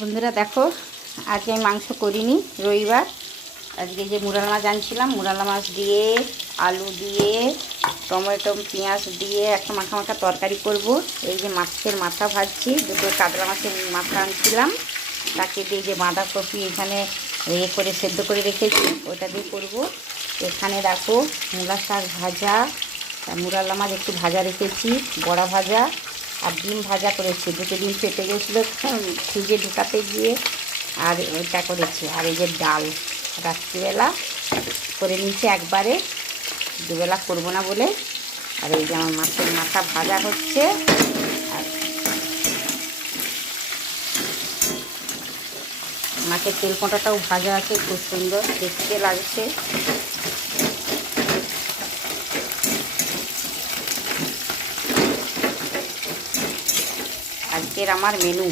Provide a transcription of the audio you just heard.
বন্ধুরা দেখো, আজকে আমি মাংস করিনি, রবিবার। আজকে যে মুরাল মাছ আনছিলাম, মুরাল মাছ দিয়ে আলু দিয়ে টমেটো পেঁয়াজ দিয়ে একটা মাখা মাখা তরকারি করব। এই যে মাছের মাথা ভাজছি, দুটো কাতলা মাছের মাথা আনছিলাম, তাকে দিয়ে যে বাঁধাকপি এখানে করে সেদ্ধ করে রেখেছি, ওটা দিয়ে করব। এখানে দেখো মূলা শাক ভাজা, মুরাল মাছ একটু ভাজা রেখেছি, বড়া ভাজা আর ডিম ভাজা করেছি। দুটো ডিম ফেটে গেছিলো ফ্রিজে ঢুকাতে গিয়ে, আর ওইটা করেছি। আর এই যে ডাল রাত্রিবেলা করে নিয়েছি একবারে, দুবেলা করবো না বলে। আর এই যে আমার মাছের মাথা ভাজা হচ্ছে, আর মাছের তেল কোঁটাটাও ভাজা আছে, খুব সুন্দর দেখতে লাগছে। আজকের আমার মেনু।